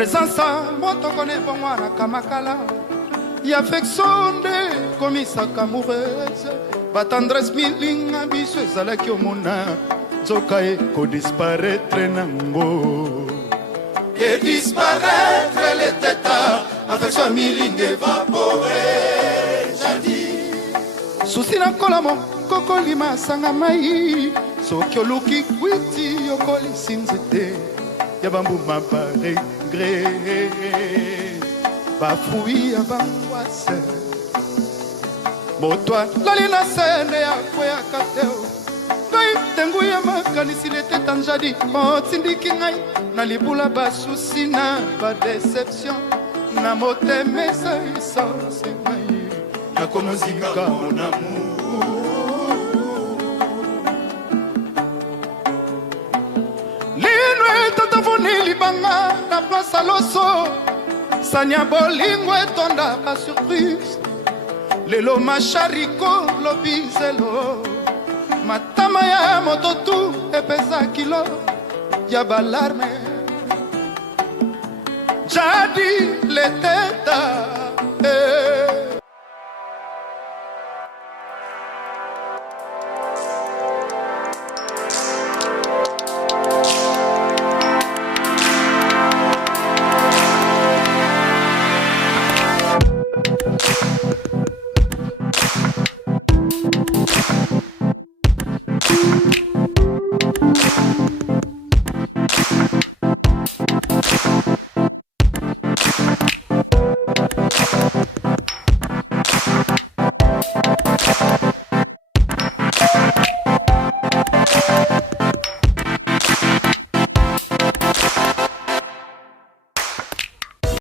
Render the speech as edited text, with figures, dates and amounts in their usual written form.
présence moto kone bongwana kamakala y affection de komisaka amoureuse ba tendresse milinga biso ezalaki omona nzoka eko disparaître nango et disparaître les tétas affection milinga évaporée jadis susi na kola mokoko lima sanga mai soki oluki kwiti yokolisi nzete ya bambuma ba regret bafui ya bangwase moto alali na sene ya kweyaka te ngai ntengu ya makanisi leteta njadi motindiki ngai na libula basusi na badeception na motema esaisance ngai nakomozinga mon amour lino etatavoni libanga na place a loso sanya bolingo etonda ba surprise lelo machariko lobizelo matama ya moto tu epesa kilo ya balarme jadi leteta